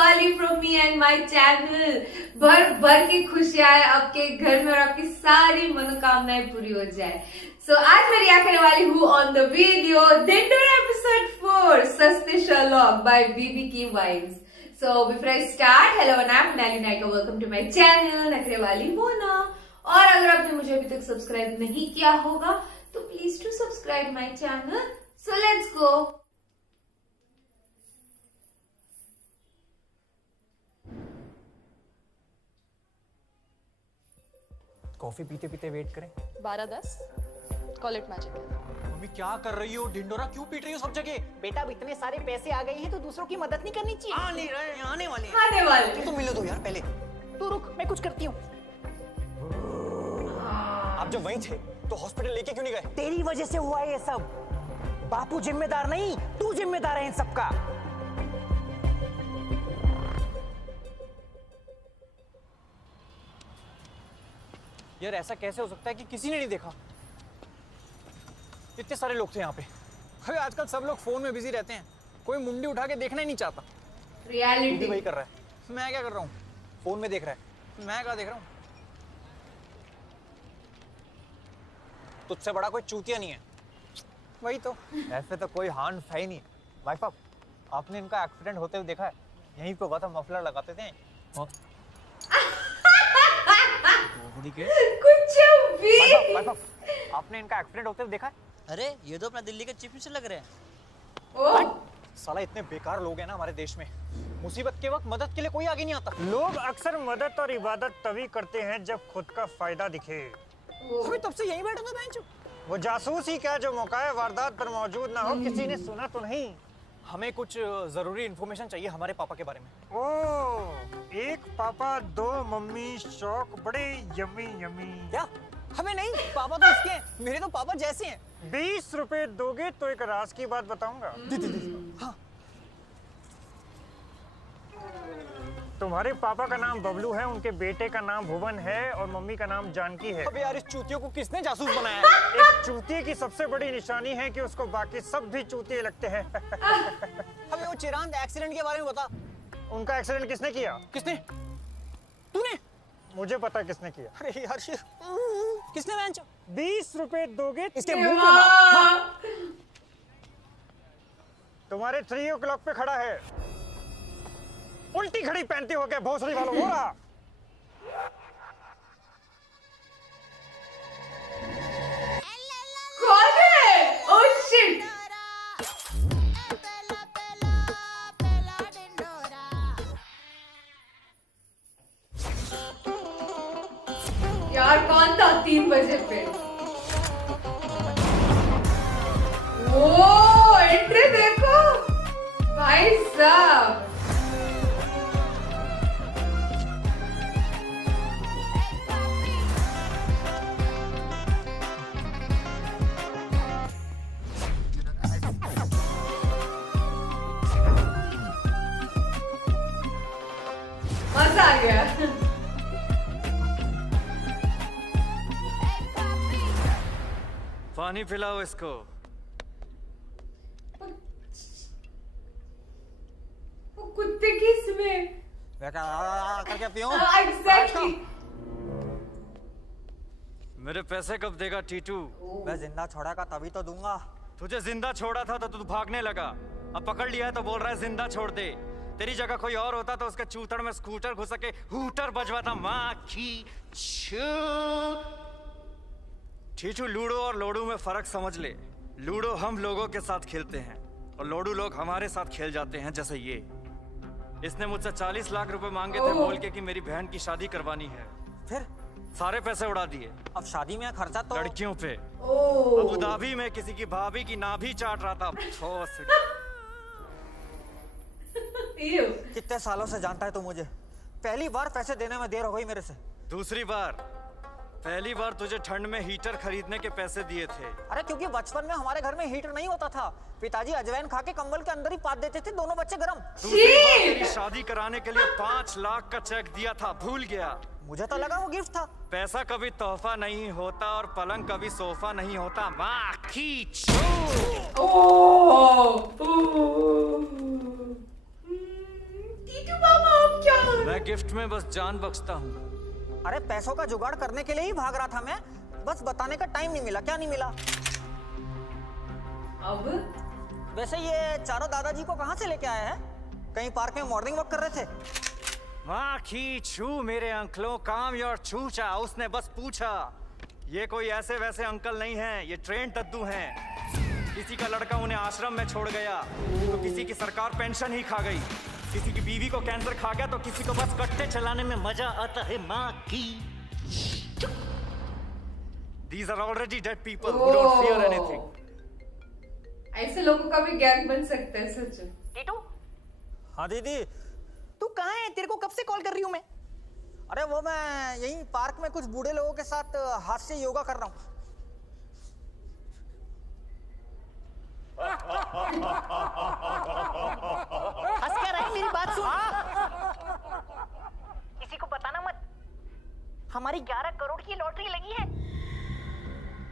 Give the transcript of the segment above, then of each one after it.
Diwali from me and my channel. भर भर की खुशियां आपके घर में और आपकी सारी मनोकामनाएं पूरी हो जाए। सो आज मैं रिएक्ट करने वाली हूँ on the video Dhindora episode 4 Saste Sherlock by BB की vines. So before I start, hello I am Monali Nayka, welcome to my channel Nakhre Wali Mona. और अगर आपने मुझे अभी तक सब्सक्राइब नहीं किया होगा तो please to subscribe my channel. So let's go. Coffee पीते पीते वेट करें। 12-10 कॉल इट मैजिक। मम्मी क्या कर रही हो? ढिंडोरा क्यों पीट रही हो सब जगह? बेटा अब इतने सारे पैसे आ गए हैं तो दूसरों की मदद नहीं करनी चाहिए। आ नहीं रहे, आने वाले हैं। आने वाले तो मिलो दो यार पहले। तू रुक, मैं कुछ करती हूँ। आप जब वहीं थे तो हॉस्पिटल लेके क्यों नहीं गए? तेरी वजह से हुआ ये सब। बापू जिम्मेदार नहीं, तू जिम्मेदार है इन सब का। यार ऐसा कैसे हो सकता है कि किसी ने नहीं देखा? इतने सारे लोग थे यहाँ पे। अरे आजकल सब लोग फोन में बिजी रहते हैं, कोई मुंडी उठा के देखना ही नहीं चाहता। तू भी रियलिटी वही कर रहा है, मैं क्या कर रहा हूँ? फोन में देख रहा है, मैं क्या देख रहा हूँ? तुझसे बड़ा कोई चूतिया नहीं है। वही तो। ऐसे तो कोई हार्म है ही नहीं। भाई साहब, आपने इनका एक्सीडेंट होते हुए देखा है? यहीं पे हुआ था, मफलर लगाते थे। कुछ भी। भाई साहब, आपने इनका एक्सीडेंट होते हुए देखा है? अरे ये तो अपना दिल्ली के चीफ मिनिस्टर लग रहे हैं। ओह, साला इतने बेकार लोग हैं ना हमारे देश में। मुसीबत के वक्त मदद के लिए कोई आगे नहीं आता। लोग अक्सर मदद और इबादत तभी करते हैं जब खुद का फायदा दिखे। अभी तब से यहीं बैठा था बेंच। वो जासूस ही क्या जो मौका वारदात पर मौजूद ना हो, किसी ने सुना तो नहीं। हमें कुछ जरूरी इंफॉर्मेशन चाहिए हमारे पापा के बारे में। ओह, एक पापा दो मम्मी, शौक बड़े यमी यमी। क्या? हमें नहीं, पापा तो इसके हैं। मेरे तो पापा जैसे हैं। 20 रुपए दोगे तो एक राज की बात बताऊंगा। हाँ। तुम्हारे पापा का नाम बबलू है, उनके बेटे का नाम भुवन है और मम्मी का नाम जानकी है। अबे यार, इस चूतियों को किसने जासूस बनाया है? एक चूतिए की सबसे बड़ी निशानी है कि उसको बाकी सब भी चूतिए लगते हैं। हमें वो चिरांद एक्सीडेंट के बारे में बता। उनका एक्सीडेंट किसने किया? किसने? तूने? मुझे पता किसने किया। अरे यार, किसने बेंच? 20 रुपए दोगे इसके मुंह पे मार। तुम्हारे 3 o'clock पे खड़ा है। उल्टी घड़ी पहनते हो क्या भोसड़ी वालों? हो रहा कौन है? Oh shit. यार कौन था 3 बजे पे? ओ एंट्री देखो भाई साहब। मजा आ गया। पानी पिलाओ इसको। वो कुत्ते की इसमें करके पियो। एग्जैक्टली। मेरे पैसे कब देगा टीटू? मैं जिंदा छोड़ा का तभी तो दूंगा। तुझे जिंदा छोड़ा था तो तू भागने लगा, अब पकड़ लिया है तो बोल रहा है जिंदा छोड़ दे। तेरी जगह कोई और होता तो उसके चूतड़ में स्कूटर घुस के हूटर बजवाता। माँ की टीटू, लूडो और लोडू में फर्क समझ ले। लूडो हम लोगों के साथ खेलते हैं और लोडू लोग हमारे साथ खेल जाते हैं। जैसे ये, इसने मुझसे 40 लाख रुपए मांगे थे बोल के कि मेरी बहन की शादी करवानी है। फिर सारे पैसे उड़ा दिए अब शादी में खर्चा तो लड़कियों पे। ओह अबू धाबी में किसी की भाभी की नाभि चाट रहा था। ठोस। Ew. कितने सालों से जानता है तू मुझे? पहली बार पैसे देने में देर हो गई मेरे से। दूसरी बार, पहली बार तुझे ठंड में हीटर खरीदने के पैसे दिए थे। अरे क्योंकि बचपन में हमारे घर में हीटर नहीं होता था। पिताजी अजवाइन खा के कंबल के अंदर ही पात देते थे, दोनों बच्चे गरम। दूसरी बार तेरी शादी कराने के लिए 5 लाख का चेक दिया था, भूल गया? मुझे तो लगा वो गिफ्ट था। पैसा कभी तोहफा नहीं होता और पलंग कभी सोफा नहीं होता। माँ खींच। ओह टीटू बाबू मैं गिफ्ट में बस जान बख्शता हूँ। अरे पैसों का जुगाड़ करने के लिए ही भाग रहा था मैं, बस बताने का टाइम नहीं मिला। क्या नहीं मिला? अब वैसे ये चारों दादाजी को कहाँ से लेके आए हैं? कहीं पार्क में मॉर्निंग वॉक कर रहे थे? वाह की छू मेरे अंकलों, काम योर छूचा। उसने बस पूछा। ये कोई ऐसे वैसे अंकल नहीं हैं, ये ट्रेन दद्दू हैं। किसी का लड़का उन्हें आश्रम में छोड़ गया तो किसी की सरकार पेंशन ही खा गई, किसी की बीवी को कैंसर खा गया तो किसी को बस कट्टे चलाने में मजा आता है माँ की। These are already dead people who don't fear anything. ऐसे लोगों का भी गैंग बन सकता है सच। टीटू, हाँ दीदी। तू कहाँ है? तेरे को कब से कॉल कर रही हूँ मैं। अरे वो मैं यहीं पार्क में कुछ बूढ़े लोगों के साथ हाथ से योगा कर रहा हूँ। हंस क्या रहा है? मेरी बात सुन। किसी को बताना मत, हमारी 11 करोड़ की लॉटरी लगी है।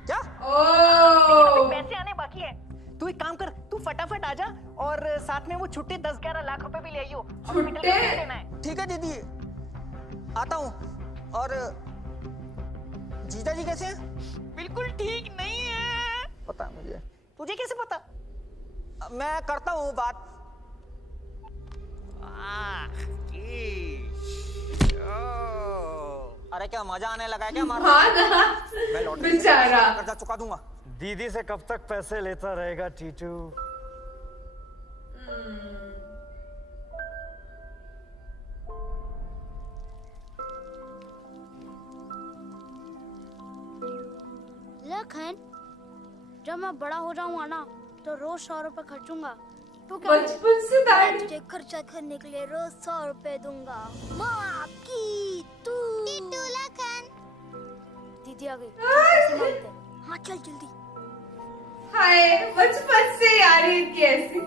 क्या? ओह पैसे आने बाकी है। तू एक काम कर, तू फटाफट आ जा और साथ में वो छुट्टे 10-11 लाख रुपए भी ले आइयो। छुट्टे? ठीक है दीदी, आता हूँ। और जीजा जी कैसे हैं? बिल्कुल ठीक नहीं है। पता है मुझे। तुझे कैसे पता? मैं करता हूँ बात। अरे क्या मजा आने लगा है क्या? हाँ ना, मैं लॉटरी बेचारा। कर्जा चुका दूंगा। दीदी से कब तक पैसे लेता रहेगा टीटू? लखन, जब मैं बड़ा हो जाऊंगा ना तो रोज 100 रुपए खर्चूंगा। तो क्या बचपन से दादी तुझे खर्चा करने के लिए रोज 100 रुपए दूंगा। माँ की तू लखन। दीदी आ गई। पैसे मांगते हैं। हाँ चल जल्दी। हाय, बचपन से यार ये कैसी।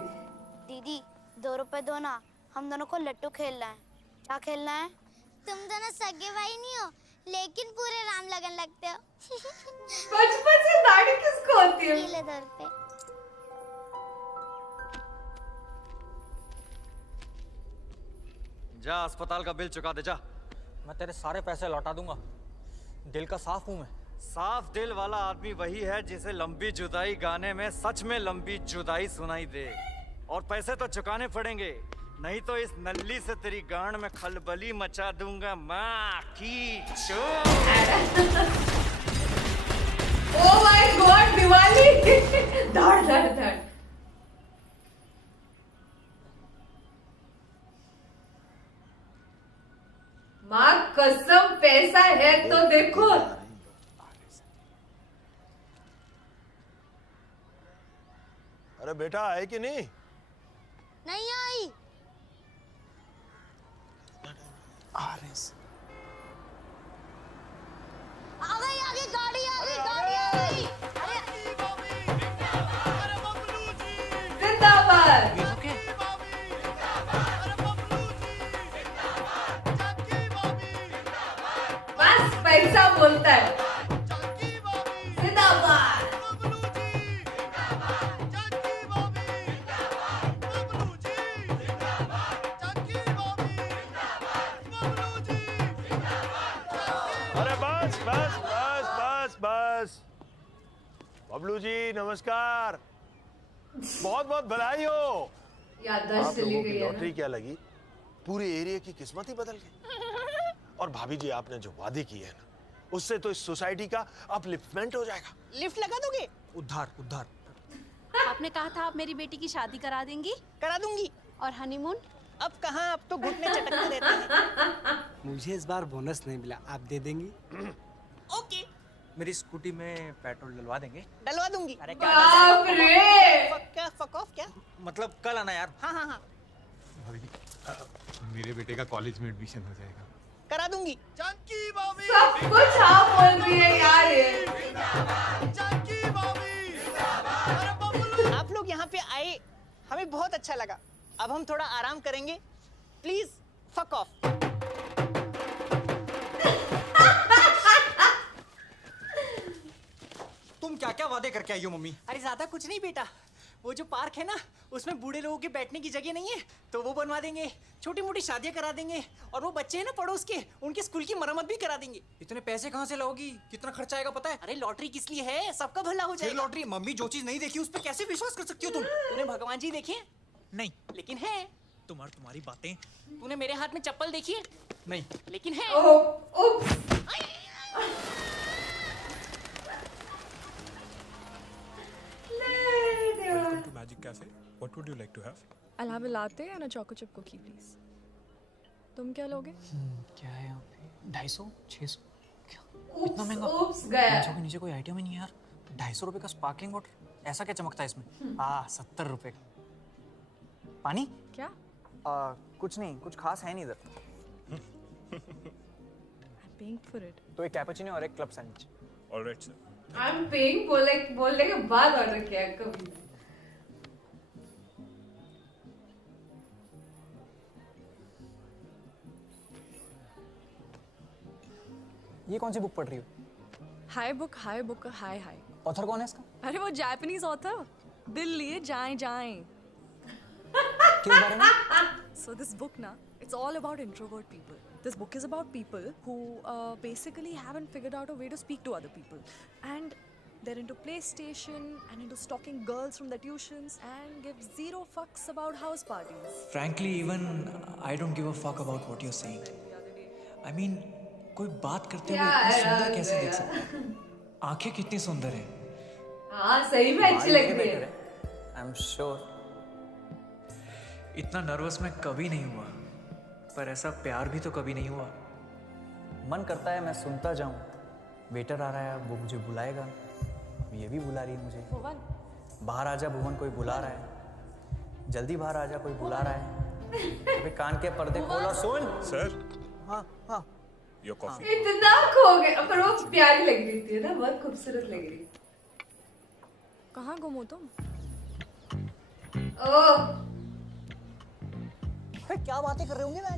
दीदी 2 रुपए दो ना, हम दोनों को लट्टू खेलना है। क्या खेलना है? तुम दोनों सगे भाई नहीं हो, लेकिन पूरे राम लगन लगते हो। बचपन से दाढ़ी किसको होती है? ले 2 रुपए। जा अस्पताल का बिल चुका दे जा। मैं तेरे सारे पैसे लौटा दूंगा। दिल का साफ हूँ मैं। साफ दिल वाला आदमी वही है जिसे लंबी जुदाई गाने में सच में लंबी जुदाई सुनाई दे। और पैसे तो चुकाने पड़ेंगे, नहीं तो इस नल्ली से तेरी गांड में खलबली मचा दूंगा। माँ की ओह माय गॉड, दिवाली। धड़ धड़ धड़। माँ कसम पैसा है तो देखो। अरे बेटा आए कि नहीं? नहीं आई। आ रहे हैं। आ गई गाड़ी आ गई गाड़ी आ गई। जिंदाबाद। बस पैसा बोलता है। जिंदाबाद। अरे बस बस बस बस बस। बबलू जी नमस्कार, बहुत बहुत बधाई हो। याददाश्त आप चली लोगों गई की है ना? लॉटरी क्या लगी, पूरे एरिया की किस्मत ही बदल गई। और भाभी जी आपने जो वादे किए हैं ना, उससे तो इस सोसाइटी का अपलिफ्टमेंट हो जाएगा। लिफ्ट लगा दोगे? उद्धार उद्धार। आपने कहा था आप मेरी बेटी की शादी करा देंगी करा दूंगी। और हनीमून? अब कहाँ, अब तो घुटने चटकते रहते हैं। मुझे इस बार बोनस नहीं मिला, आप दे देंगी? ओके, मेरी स्कूटी में पेट्रोल डलवा देंगे? डलवा दूंगी। अरे बाप रे। क्या फक ऑफ क्या? मतलब कल आना यार। हाँ हाँ हाँ, भाभी जी, मेरे बेटे का कॉलेज में एडमिशन हो जाएगा। करा दूंगी। सब कुछ आप बोल रही है यार ये। आप लोग यहाँ पे आए, हमें बहुत अच्छा लगा। अब हम थोड़ा आराम करेंगे। Please fuck off. तुम क्या क्या वादे करके आई हो मम्मी? अरे ज्यादा कुछ नहीं बेटा, वो जो पार्क है ना, उसमें बूढ़े लोगों के बैठने की जगह नहीं है, तो वो बनवा देंगे। छोटी मोटी शादियां करा देंगे, और वो बच्चे हैं ना पड़ोस के, उनके स्कूल की मरम्मत भी करा देंगे। इतने पैसे कहाँ से लाओगी? कितना खर्चा आएगा पता है? अरे लॉटरी किस लिए है? सबका भला हो फिर जाएगा। लॉटरी? मम्मी जो चीज नहीं देखी उस पर कैसे विश्वास कर सकती हो तुम? तूने भगवान जी देखे? नहीं। लेकिन है। तुम्हारी बातें। तूने मेरे हाथ में चप्पल देखी है? नहीं। लेकिन है। Welcome to Magic Cafe. What would you like to have? I'll have a latte and a choco chip cookie, please. तुम क्या लोगे? क्या है यहाँ पे? 250, 600? इतना महंगा? गया। 300 के नीचे कोई आइटम ही नहीं है यार। 250 रुपए का स्पार्कलिंग वाटर, ऐसा क्या चमकता है इसमें? 70 रुपए का। पानी? क्या? कुछ नहीं, कुछ खास है नहीं इधर। I'm paying for it. तो एक कैपुचिनो और एक club sandwich. All right, sir. I'm paying बोलने के बाद ऑर्डर किया कभी। ये कौन सी बुक पढ़ रही हो? हाय बुक, हाय हाय। ऑथर कौन है इसका? अरे वो जापानीज ऑथर, दिल लिए जाएं जाएं। किस बारे में? So this book na, it's all about introvert people. This book is about people who basically haven't figured out a way to speak to other people, and they're into PlayStation and into stalking girls from the tuitions and give zero fucks about house parties. Frankly, even I don't give a fuck about what you're saying. I mean, कोई बात करते हुए इतनी सुंदर कैसे देख सकता है? आंखें कितनी सुंदर हैं। हाँ सही में अच्छी लग रही है। I'm sure. इतना नर्वस मैं कभी नहीं हुआ, पर ऐसा प्यार भी तो कभी नहीं हुआ। मन करता है मैं सुनता जाऊं। वेटर आ रहा है, वो मुझे बुलाएगा, ये भी बुला रही है मुझे। भुवन, बाहर आजा भुवन, कोई बुला रहा है। जल्दी बाहर आजा, कोई बुला रहा है। अबे कान के पर्दे खोलो, सुन। Sir, हाँ हाँ। your coffee. इतना खो गया, पर वो प्यारी लग रही थी ना, बहुत खूबसूरत लग रही। कहाँ गुम हो तुम? ओह, क्या बातें कर रहे होंगे मैं?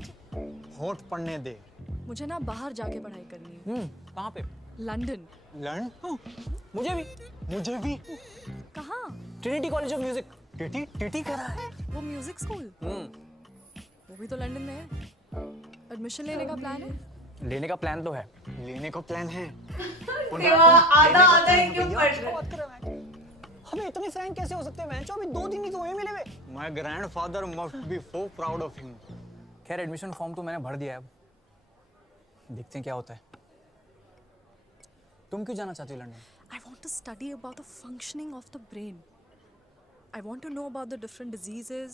होंठ पढ़ने दे। मुझे ना बाहर जाके पढ़ाई करनी है। कहाँ पे? लंदन। लंदन? मुझे भी। कहाँ? Trinity college of music. TT करा है। वो म्यूजिक स्कूल? वो भी तो लंदन में है। एडमिशन लेने का प्लान है? लेने का प्लान तो है। लेने का प्लान है। आधा ही क्यों पढ़ रहे? हमें इतने फ्रैंक कैसे हो सकते हैं? मैं अभी 2 दिन ही तो हुए मिले हुए। My grandfather must be so proud of him. खैर एडमिशन फॉर्म तो मैंने भर दिया है, अब देखते हैं क्या होता है। तुम क्यों जाना चाहती हो London? I want to study about the functioning of the brain. I want to know about the different diseases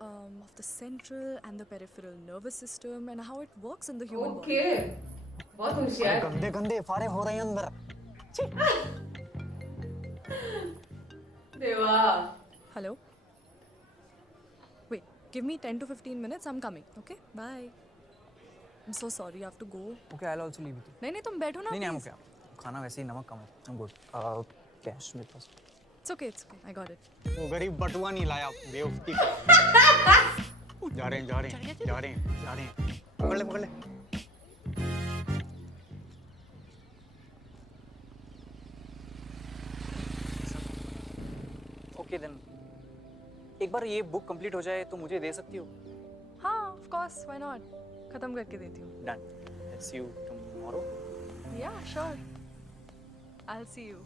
of the central and the peripheral nervous system and how it works in the human body. Okay, बहुत होशियार। गंदे गंदे फारे हो रहे हैं अंदर। देवा। Hello? Wait, give me 10 to 15 minutes. I'm coming. Okay? Bye. I'm so sorry. You have to go. Okay, I'll also leave it. नहीं तुम बैठो ना। नहीं, I'm please. okay. खाना वैसे ही नमक कम है। I'm good. कैश मेरे पास। It's okay. It's okay. I got it. वो गरीब बटुआ नहीं लाया, बेवकूफी। जा रहे हैं। पकड़ ले। Okay then. एक बार ये बुक कंप्लीट हो जाए तो मुझे दे सकती हो? हाँ, of course. Why not? खत्म करके देती हूँ। Done. I'll see you tomorrow. Yeah, sure. I'll see you.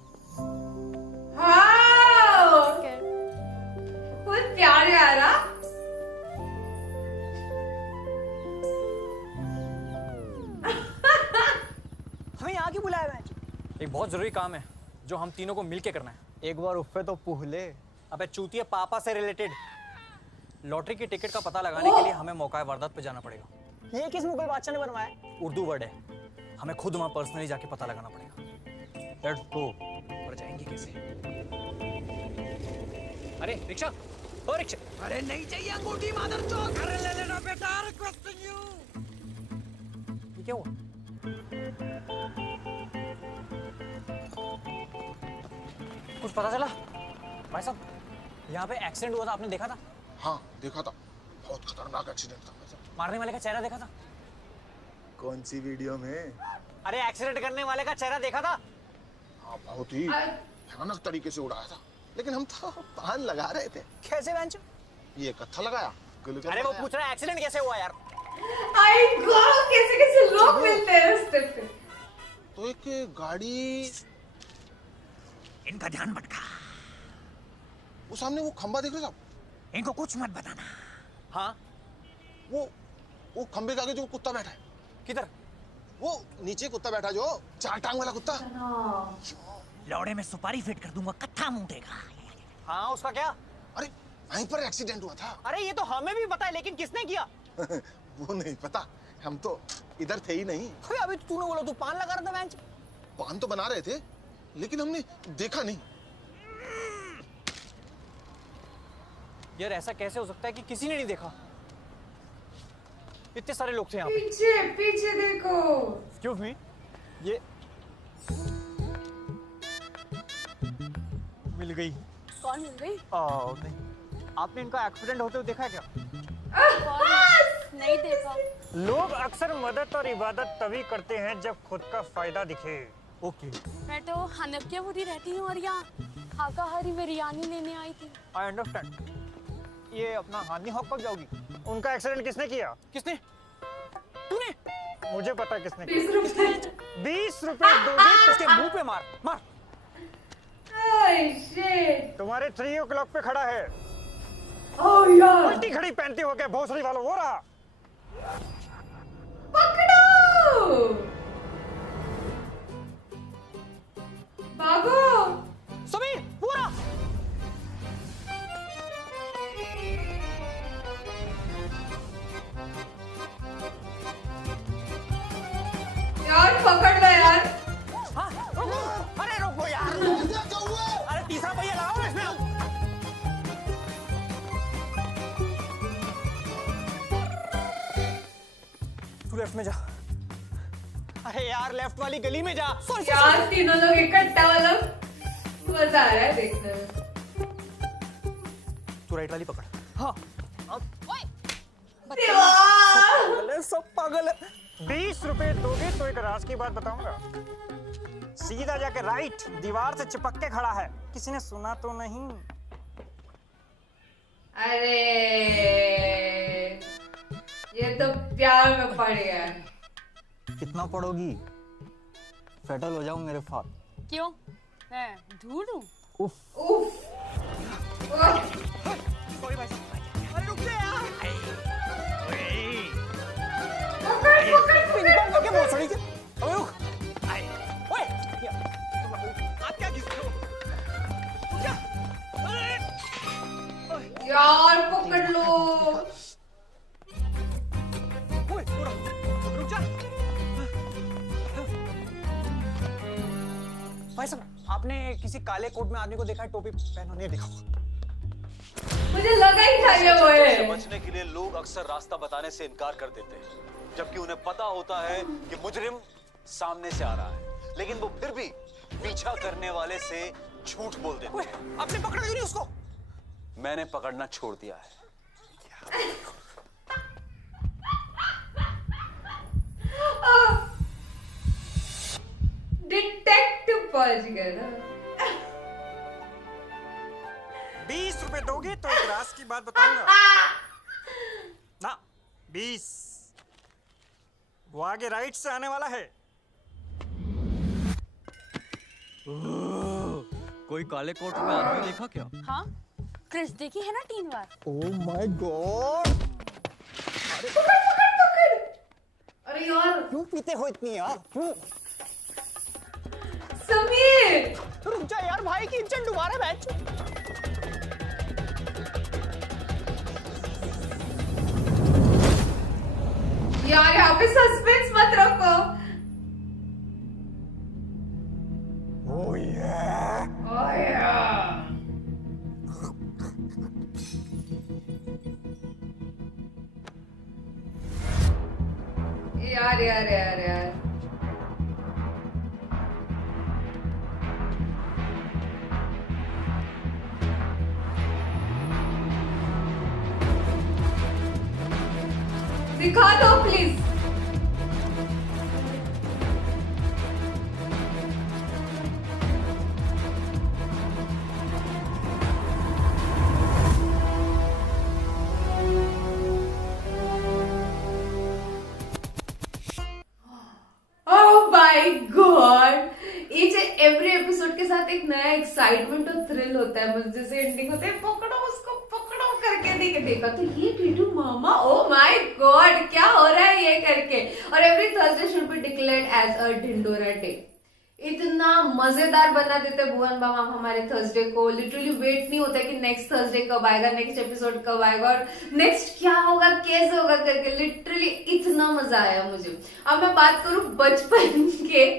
हाँ, Okay. बहुत प्यारे आ रहा। हमें यहाँ क्यों बुलाया है? एक बहुत जरूरी काम है जो हम तीनों को मिलके करना है। एक बार उफ़े तो पूछ ले। अबे चूतिया पापा से रिलेटेड लॉटरी की टिकट का पता लगाने के लिए हमें मौका वारदात पे जाना पड़ेगा। ये किस मुगल बादशाह ने बनवाया? उर्दू वर्ड है, हमें खुद वहाँ पर्सनली जाके पता लगाना पड़ेगा। Let's go. पर जाएंगे कैसे? अरे रिक्शा, ओ रिक्शा। अरे नहीं चाहिए अंगूठी मादर चौक। अरे ले लेना बेटा, रिक्वेस्टिंग यू। ये क्या हुआ? कुछ पता चला? भाई साहब, यहाँ पे एक्सीडेंट हुआ था, आपने देखा था? हाँ देखा था, बहुत खतरनाक एक्सीडेंट था। मारने वाले का चेहरा देखा था? कौन सी वीडियो में? अरे एक्सीडेंट करने वाले का चेहरा देखा था? हाँ बहुत ही भयानक तरीके से उड़ाया था। लेकिन हम तो पान लगा रहे थे। कैसे बेंच? ये कत्था लगाया। अरे वो पूछ रहा है एक्सीडेंट कैसे हुआ यार? आई गॉड, कैसे कैसे लोग मिलते हैं उस ट्रिप पे। तो एक गाड़ी, इनका ध्यान भटका। वो सामने वो खंबा देख रहे साहब? इनको कुछ मत बताना। हाँ, वो खंबे के आगे जो कुत्ता बैठा है। किधर? वो नीचे कुत्ता बैठा जो 4 टांग वाला कुत्ता। लौड़े में सुपारी फिट कर दूंगा, कत्था मूटेगा। हाँ, उसका क्या? अरे वहीं पर एक्सीडेंट हुआ था। अरे ये तो हमें भी पता है, लेकिन किसने किया? वो नहीं पता, हम तो इधर थे ही नहीं। अभी तो तूने बोला तू पान लगा रहा था बेंच। पान तो बना रहे थे, लेकिन हमने देखा नहीं। यार ऐसा कैसे हो सकता है कि किसी ने नहीं देखा? इतने सारे लोग थे यहाँ पे। पीछे पीछे देखो। Excuse me, ये मिल गई। कौन मिल गई? नहीं, आपने इनका एक्सीडेंट होते हुए देखा है क्या? नहीं देखा। लोग अक्सर मदद और इबादत तभी करते हैं जब खुद का फायदा दिखे। ओके। मैं तो हनकियापुरी रहती हूँ और यहाँ शाकाहारी बिरयानी लेने आई थी। I understand. ये अपना हानि हॉक कब जाओगी? उनका एक्सीडेंट किसने किया? किसने? तूने? मुझे पता किसने 20 रुपए। 20 रुपए दोगे? उसके मुंह पे मार मार। तुम्हारे 3 o'clock पे खड़ा है। ओह यार, उल्टी खड़ी पहनती हो क्या भोसड़ी वालों? वो रहा। पकड़ो, भागो। समीर, पूरा। यार पकड़ लो यार। हाँ, रुको। अरे रुको यार। अरे तीसरा पहिया लगाओ ना इसमें। तू लेफ्ट में जा। अरे यार लेफ्ट वाली गली में जा। यार तीनों लोग इकट्ठा, मतलब मजा आ रहा है देखने में। तू राइट वाली पकड़। हाँ। सब पागल है। 20 रुपए दोगे तो एक राज की बात बताऊंगा। सीधा जाके राइट, दीवार से चिपक के खड़ा है। किसी ने सुना तो नहीं? अरे ये तो प्यार में पड़ गया। कितना पढ़ोगी? फेटल हो जाऊं मेरे साथ। क्यों? मैं ढूंढूं? उफ। उफ। सॉरी भाई साहब। अरे रुक जा यार। पकड़ करके भोसड़ी के। अबे रुक। ओए, आप क्या किस हो? क्या? यार पकड़ लो। ओए, रुक जा। भाई साहब, आपने किसी काले कोट में आदमी को देखा है टोपी पहना? नहीं देखा। मुझे लगा ही था ये वो है। बचने के लिए लोग अक्सर रास्ता बताने से इनकार कर देते हैं, जबकि उन्हें पता होता है कि मुजरिम सामने से आ रहा है, लेकिन वो फिर भी पीछा करने वाले से झूठ बोल देते हैं। आपने पकड़ा क्यों नहीं उसको? मैंने पकड़ना छोड़ दिया है। डिटेक्टिव पहुंच गया ना। 20 रुपए दोगे तो एक राज की बात बताऊंगा। ना 20। वो आगे राइट से आने वाला है। कोई काले कोट में आदमी देखा क्या? हाँ, क्रिस देखी है ना 3 बार। Oh my God. पकड़। अरे यार क्यों पीते हो इतनी यार? क्यों? समीर रुक जा यार, भाई की इज्जत डुबा रहा है बैच। यार यहाँ पे सस्पेंस मत रखो। ओह ये। ओह यार। यार दिखा दो please. My God, each every episode के साथ एक नया एक्साइटमेंट और थ्रिल होता है। मुझे जैसे एंडिंग होता है पकड़ो उसको पकड़ो करके देखा तो ये Titu Mama, oh my god क्या हो रहा है ये करके। और every Thursday should be declared as a Dhindora day. इतना मजेदार बना देते भुवन बाम हमारे थर्सडे को, लिटरली वेट नहीं होता है कि नेक्स्ट थर्सडे कब आएगा, नेक्स्ट एपिसोड कब आएगा और नेक्स्ट क्या होगा कैसे होगा करके। लिटरली इतना मजा आया मुझे। अब मैं बात करूं बचपन के,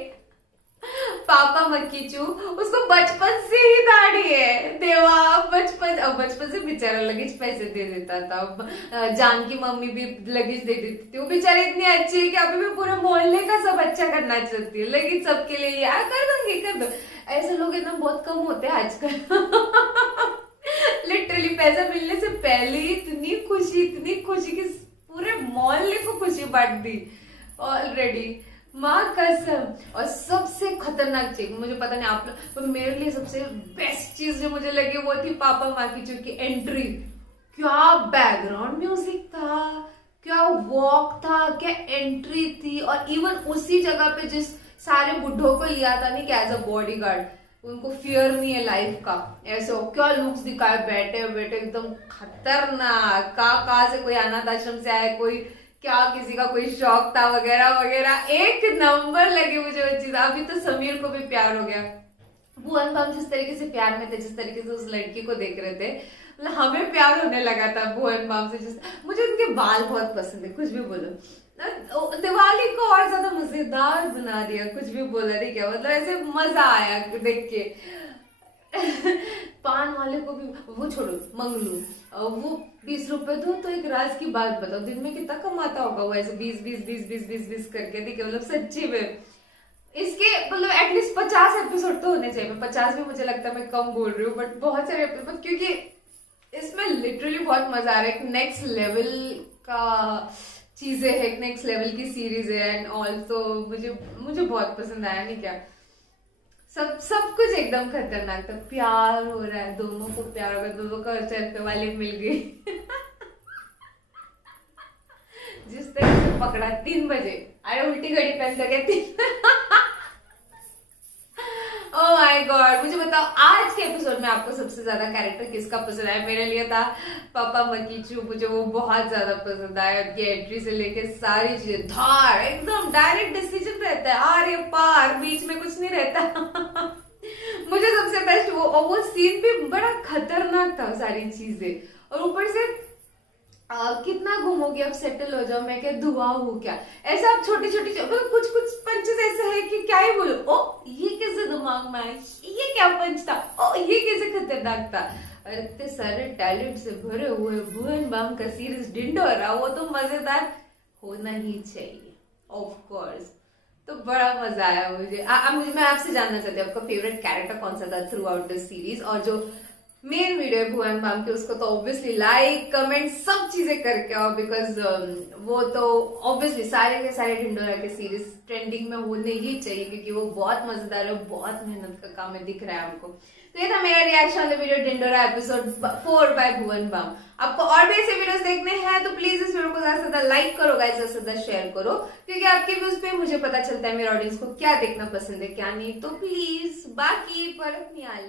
पापा मक्कीचू, उसको बचपन से ही दाढ़ी है देवा, बचपन से बेचारा लगेज पैसे दे देता था। जान की मम्मी भी लगेज दे देती थी, वो बेचारी इतनी अच्छी है कि अभी भी पूरे मोहल्ले का सब अच्छा करना चाहती है, लेकिन सबके लिए यार कर दूंगी कर दो। ऐसे लोग एकदम बहुत कम होते हैं आजकल। लिटरली पैसा मिलने से पहले ही इतनी खुशी कि पूरे मोहल्ले को खुशी बांट दी ऑलरेडी, माँ कसम। और सबसे खतरनाक चीज मुझे पता नहीं आप लोग, पर मेरे लिए सबसे बेस्ट चीज जो मुझे लगी वो थी पापा माकीचू की एंट्री। क्या बैकग्राउंड म्यूजिक था, क्या वॉक था, क्या एंट्री थी। और इवन उसी जगह पे जिस सारे बुढ़ों को लिया था नहीं कि एज अ बॉडी गार्ड, उनको फियर नहीं है लाइफ का, ऐसे क्या लुक्स दिखाए बैठे बैठे एकदम खतरनाक। कहाँ से कोई अनाथ आश्रम से आए, कोई क्या किसी का कोई शौक था वगैरह वगैरह, एक नंबर लगी मुझे वो चीज। अभी तो समीर को भी प्यार हो गया। भुवन बाम जिस तरीके से प्यार में थे, जिस तरीके से उस लड़की को देख रहे थे, मतलब हमें प्यार होने लगा था भुवन बाम से। मुझे उनके बाल बहुत पसंद है, कुछ भी बोलो। दिवाली को और ज्यादा मजेदार बना दिया, कुछ भी बोला नहीं क्या, मतलब ऐसे मजा आया देख के। पान वाले को भी वो छोड़ो, मंगलू वो 20 रुपए दो तो एक राज की बात बताओ, दिन में कितना कमाता होगा वो ऐसे 20 करके। देखिए मतलब सच्ची में इसके मतलब एटलीस्ट 50 एपिसोड तो होने चाहिए। 50 भी मुझे लगता है मैं कम बोल रही हूँ, बट बहुत सारे एपिसोड, क्योंकि इसमें लिटरली बहुत मजा आ रहा है। एक नेक्स्ट लेवल का चीजें है, एक नेक्स्ट लेवल की सीरीज है एंड ऑल्सो मुझे बहुत पसंद आया नहीं क्या। सब कुछ एकदम खतरनाक था। प्यार हो रहा है, दोनों को प्यार हो गया, दोनों को रुपए वाली मिल गई। जिस तरह से पकड़ा 3 बजे, अरे उल्टी घड़ी पहन कर गए 3। ओह माय गॉड, मुझे बताओ आज के एपिसोड में आपको सबसे ज्यादा कैरेक्टर किसका पसंद आया? मेरे लिए था पापा मकीचू, मुझे वो बहुत ज्यादा पसंद आया। उनकी एंट्री से लेके सारी चीजें धार, एकदम डायरेक्ट डिसीजन रहता है, आर पार, बीच में कुछ नहीं रहता। मुझे सबसे बेस्ट वो सीन भी बड़ा खतरनाक था, सारी चीजें। और ऊपर से कितना घूमोगे, अब सेटल हो जाओ, मैं क्या दुआ हूँ क्या, ऐसा आप छोटी मतलब कुछ पंचेस ऐसे है कि क्या ही बोलो। ओ ये कैसे दिमाग में आया, ये क्या पंच था, ओ ये कैसे खतरनाक था। और इतने सारे टैलेंट से भरे हुए भुवन बाम का सीरीज ढिंडोरा, वो तो मजेदार होना ही चाहिए ऑफ कोर्स। तो बड़ा मजा आया मुझे। मैं आपसे जानना चाहती हूँ आपका फेवरेट कैरेक्टर कौन सा था थ्रू आउट दिस सीरीज। और जो मेन वीडियो है भुवन बाम की, उसको तो ऑब्वियसली लाइक कमेंट सब चीजें करके आओ, बिकॉज वो तो ऑब्वियसली सारे के सारे ढिंडोरा के सीरीज ट्रेंडिंग में होने ही चाहिए, क्योंकि वो बहुत मजेदार है, बहुत मेहनत का काम है, दिख रहा है हमको। तो ये था मेरा reaction on the video Dhindora episode 4 by Bhuvan Bam. आपको और भी ऐसे वीडियोस देखने हैं तो प्लीज इस वीडियो को ज्यादा से ज्यादा लाइक करो गाइस, ज्यादा से ज्यादा शेयर करो, क्योंकि आपके व्यूज पे मुझे पता चलता है मेरे ऑडियंस को क्या देखना पसंद है क्या नहीं। तो प्लीज बाकी फर्क नहीं आ